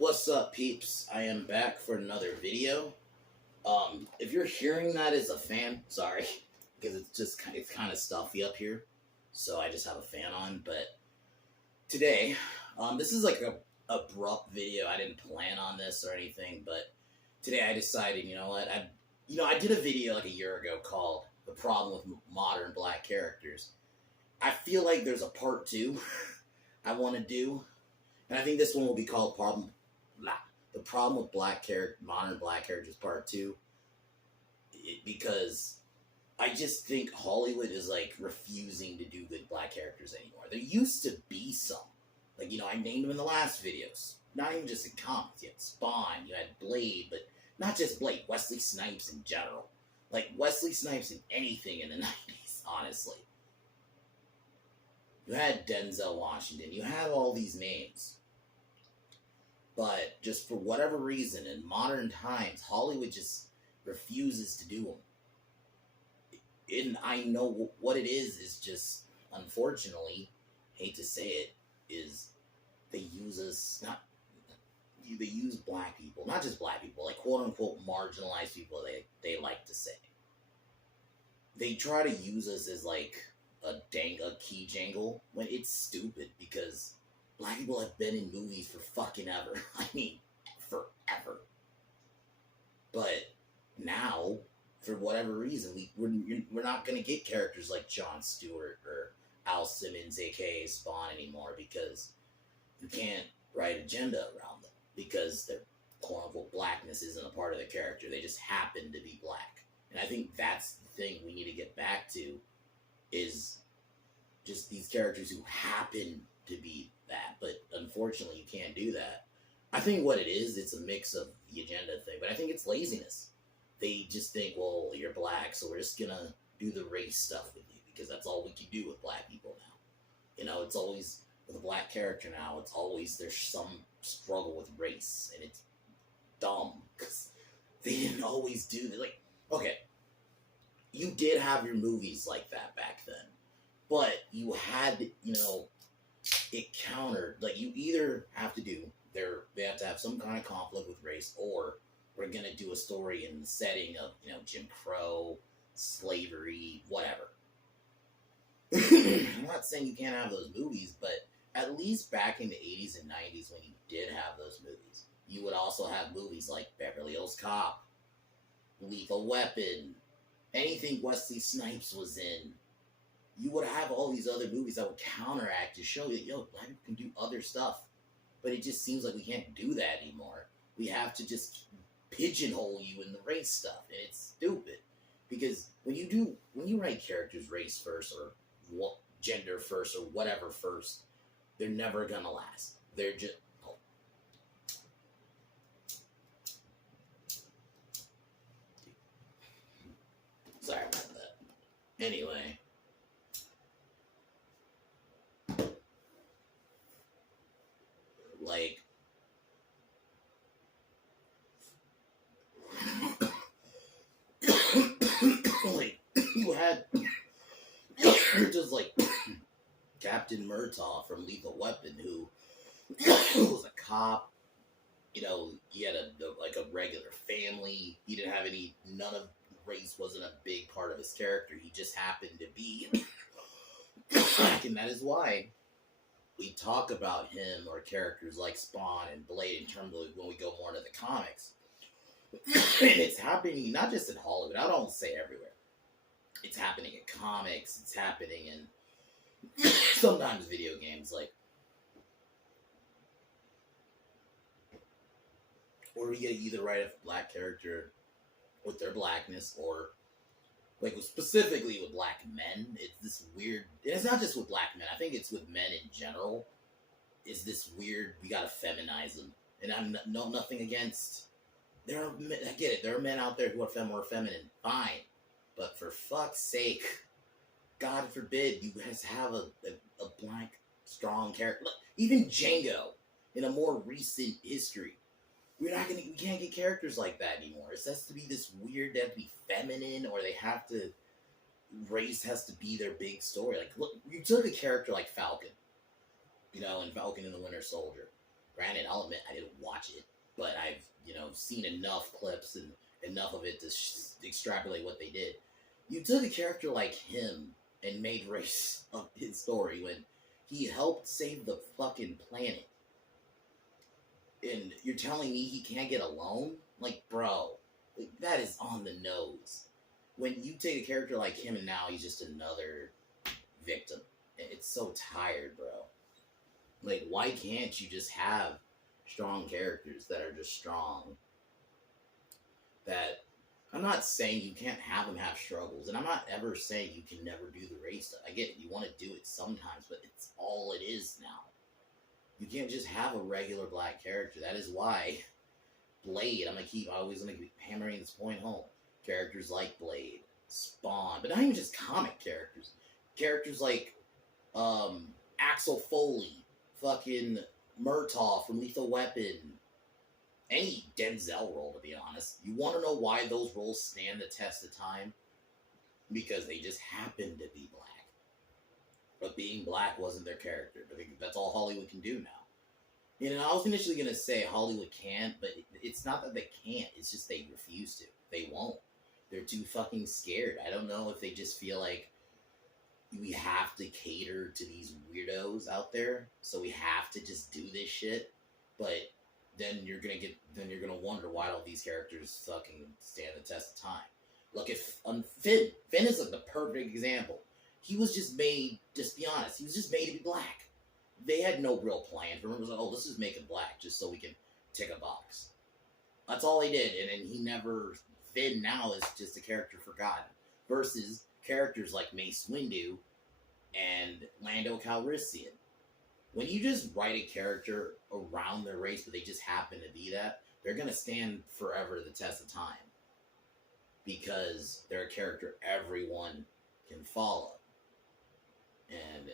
What's up, peeps? I am back for another video. If you're hearing that as a fan, sorry, because it's kind of stuffy up here, so I just have a fan on. But today, this is like a abrupt video. I didn't plan on this or anything, but today I decided, you know what, I did a video like a year ago called "The Problem with Modern Black Characters." I feel like there's a part two I want to do, and I think this one will be called The Problem with Modern Black Characters Part 2, because I just think Hollywood is like refusing to do good black characters anymore. There used to be some. Like, I named them in the last videos. Not even just in comics. You had Spawn, you had Blade, but not just Blade, Wesley Snipes in general. Like, Wesley Snipes in anything in the 90s, honestly. You had Denzel Washington, you had all these names. But just for whatever reason, in modern times, Hollywood just refuses to do them. And I know what it is just, unfortunately, hate to say it, is they use they use black people, not just black people, like quote-unquote marginalized people, they like to say. They try to use us as like a key jangle, when it's stupid, because black people have been in movies for fucking ever. I mean, forever. But now, for whatever reason, we're not going to get characters like Jon Stewart or Al Simmons, aka Spawn, anymore, because you can't write agenda around them, because their quote-unquote blackness isn't a part of the character. They just happen to be black. And I think that's the thing we need to get back to, is just these characters who happen to be that, but unfortunately you can't do that. I think what it is, it's a mix of the agenda thing, but I think it's laziness. They just think, well, you're black, so we're just gonna do the race stuff with you, because that's all we can do with black people now. It's always, with a black character now, it's always, there's some struggle with race, and it's dumb, because they didn't always do that. Like, okay, you did have your movies like that back then, but you had, it countered, like, you either have to do, they have to have some kind of conflict with race, or we're going to do a story in the setting of, Jim Crow, slavery, whatever. I'm not saying you can't have those movies, but at least back in the 80s and 90s, when you did have those movies, you would also have movies like Beverly Hills Cop, Lethal Weapon, anything Wesley Snipes was in. You would have all these other movies that would counteract to show you, black people can do other stuff. But it just seems like we can't do that anymore. We have to just pigeonhole you in the race stuff, and it's stupid. Because when you write characters race first, or gender first, or whatever first, they're never gonna last. They're just... Oh. Sorry about that. Anyway... Like, you had just like Captain Murtaugh from Lethal Weapon, who was a cop. He had a regular family. He didn't have none of race wasn't a big part of his character. He just happened to be black, and that is why we talk about him or characters like Spawn and Blade in terms of when we go more into the comics. And it's happening not just in Hollywood, I don't say everywhere. It's happening in comics, it's happening in sometimes video games, like, or you either write a black character with their blackness, or like specifically with black men. It's this weird, and it's not just with black men, I think it's with men in general. It's this weird, we gotta feminize them. And I'm nothing against, I get it, there are men out there who are more feminine, fine. But for fuck's sake, God forbid you guys have a black, strong character. Even Django, in a more recent history, we can't get characters like that anymore. It has to be this weird, they have to be feminine, or race has to be their big story. Like, look, you took a character like Falcon, in Falcon and the Winter Soldier, Granted, I'll admit I didn't watch it, but I've seen enough clips and enough of it to extrapolate what they did. You took a character like him and made race of his story when he helped save the fucking planet, and you're telling me he can't get alone? Like, bro, like, that is on the nose. When you take a character like him and now he's just another victim. It's so tired, bro. Like, why can't you just have strong characters that are just strong? That, I'm not saying you can't have them have struggles, and I'm not ever saying you can never do the race stuff. I get it, you want to do it sometimes, but it's all it is now. You can't just have a regular black character. That is why Blade, always gonna keep hammering this point home. Characters like Blade, Spawn, but not even just comic characters. Characters like Axel Foley, fucking Murtaugh from Lethal Weapon, any Denzel role, to be honest. You want to know why those roles stand the test of time? Because they just happen to be black. But being black wasn't their character. I think that's all Hollywood can do now. I was initially going to say Hollywood can't, but it's not that they can't. It's just they refuse to. They won't. They're too fucking scared. I don't know if they just feel like we have to cater to these weirdos out there, so we have to just do this shit. But then you're gonna wonder why all these characters fucking stand the test of time. Look at Finn. Finn is like the perfect example. He was just made, just be honest, he was just made to be black. They had no real plan for him. It was like, oh, let's just make him black just so we can tick a box. That's all they did. And then Finn now is just a character forgotten. Versus characters like Mace Windu and Lando Calrissian. When you just write a character around their race, but they just happen to be that, they're going to stand forever the test of time. Because they're a character everyone can follow. And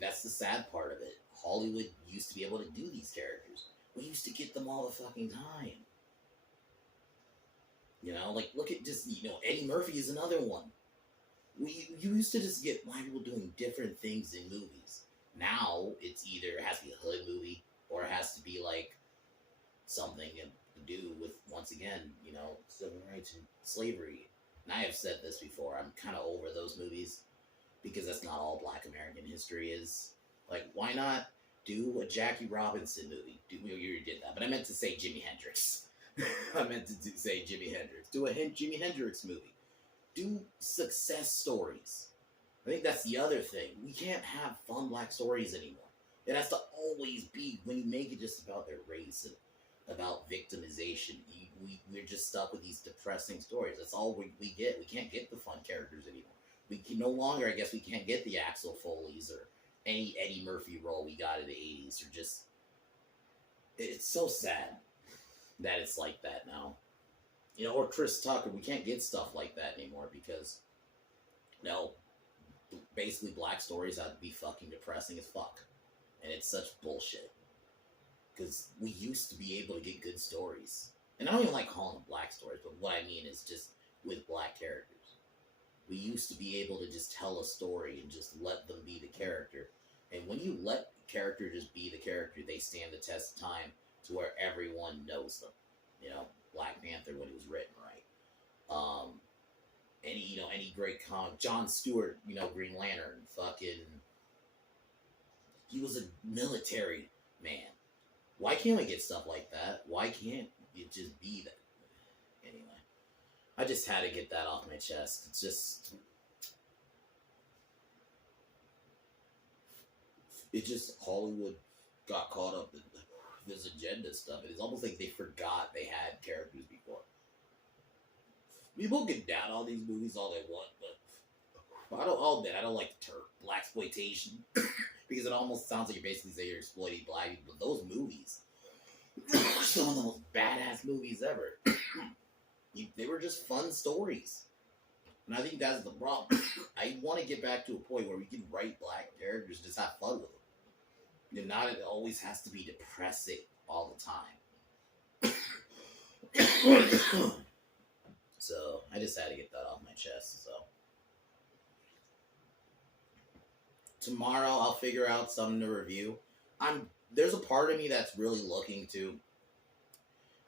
that's the sad part of it. Hollywood used to be able to do these characters. We used to get them all the fucking time. Look at just, Eddie Murphy is another one. You used to just get black people doing different things in movies. Now, it has to be a hood movie, or it has to be, like, something to do with, once again, civil rights and slavery. And I have said this before, I'm kind of over those movies. Because that's not all Black American history is. Like, why not do a Jackie Robinson movie? You already did that, but I meant to say Jimi Hendrix. I meant to say Jimi Hendrix. Do a Jimi Hendrix movie. Do success stories. I think that's the other thing. We can't have fun black stories anymore. It has to always be, when you make it just about their race and about victimization, we're just stuck with these depressing stories. That's all we get. We can't get the fun characters anymore. We can no longer, I guess, we can't get the Axel Foleys or any Eddie Murphy role we got in the 80s, or just, it's so sad that it's like that now. Or Chris Tucker, we can't get stuff like that anymore because, basically black stories have to be fucking depressing as fuck. And it's such bullshit. Because we used to be able to get good stories. And I don't even like calling them black stories, but what I mean is just with black characters. We used to be able to just tell a story and just let them be the character. And when you let the character just be the character, they stand the test of time to where everyone knows them. Black Panther when it was written, right? Any great comic, John Stewart, Green Lantern, he was a military man. Why can't we get stuff like that? Why can't it just be that? Anyway. I just had to get that off my chest. It's just... Hollywood got caught up in this agenda stuff. It's almost like they forgot they had characters before. People can doubt all these movies all they want, but I don't like the term blaxploitation because it almost sounds like you're basically saying you're exploiting black people. But those movies, some of the most badass movies ever. They were just fun stories. And I think that's the problem. I want to get back to a point where we can write black characters and just have fun with them. And not it always has to be depressing all the time. So, I just had to get that off my chest, so. Tomorrow, I'll figure out something to review. I'm there's a part of me that's really looking to.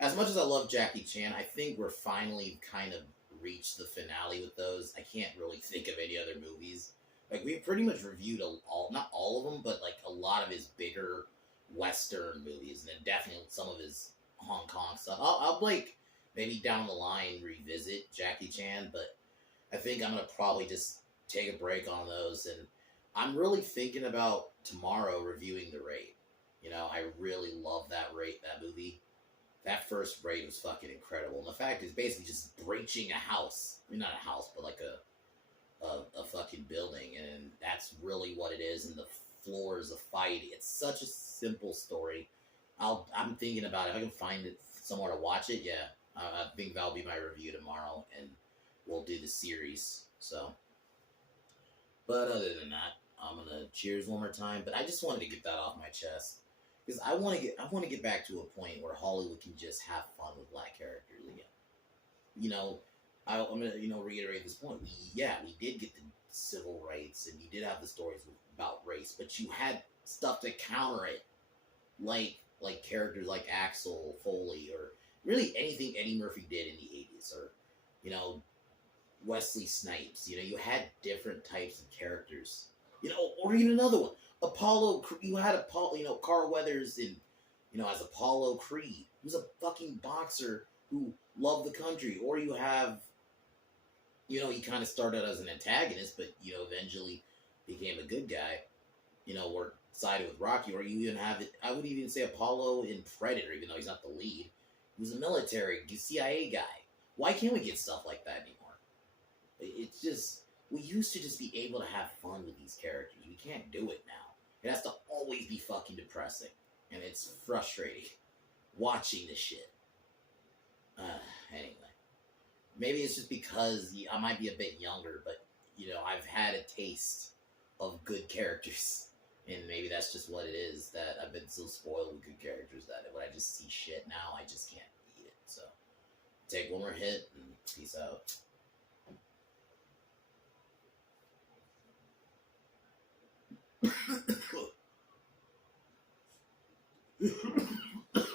As much as I love Jackie Chan, I think we're finally kind of reached the finale with those. I can't really think of any other movies. Like we've pretty much reviewed all, not all of them, but like a lot of his bigger Western movies, and then definitely some of his Hong Kong stuff. I'll like maybe down the line revisit Jackie Chan, but I think I'm gonna probably just take a break on those, and I'm really thinking about tomorrow reviewing The Raid. You know, I really love that movie. That first raid was fucking incredible. And the fact is basically just breaching a house. I mean, not a house, but like a fucking building. And that's really what it is. And the floors of fight. It's such a simple story. I'm thinking about it. If I can find it somewhere to watch it, yeah. I think that'll be my review tomorrow. And we'll do the series. So, but other than that, I'm going to cheers one more time. But I just wanted to get that off my chest. Because I want to get back to a point where Hollywood can just have fun with black characters again. You know, I'm gonna reiterate this point. We did get the civil rights, and you did have the stories about race, but you had stuff to counter it, like characters like Axel Foley, or really anything Eddie Murphy did in the '80s, or you know Wesley Snipes. You know, you had different types of characters. You know, or even another one. You had Carl Weathers as Apollo Creed, who's a fucking boxer who loved the country. Or you have, he kind of started as an antagonist, but, eventually became a good guy, or sided with Rocky. Or you even have I would even say Apollo in Predator, even though he's not the lead. He was a military CIA guy. Why can't we get stuff like that anymore? It's just, we used to just be able to have fun with these characters. We can't do it now. It has to always be fucking depressing. And it's frustrating watching this shit. Anyway. Maybe it's just because I might be a bit younger, but, I've had a taste of good characters. And maybe that's just what it is, that I've been so spoiled with good characters that when I just see shit now, I just can't eat it. So, take one more hit and peace out.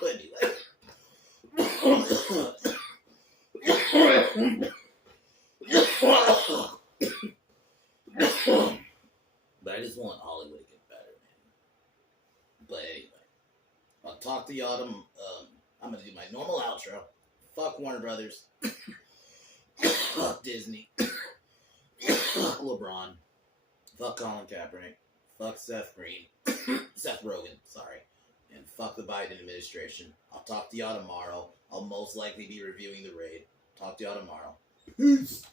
Anyway. But I just want Hollywood to get better, man. But anyway, I'll talk to y'all. I'm gonna do my normal outro. Fuck Warner Brothers. Fuck Disney. Fuck LeBron. Fuck Colin Kaepernick. Fuck Seth Rogen, sorry. And fuck the Biden administration. I'll talk to y'all tomorrow. I'll most likely be reviewing The Raid. Talk to y'all tomorrow. Peace.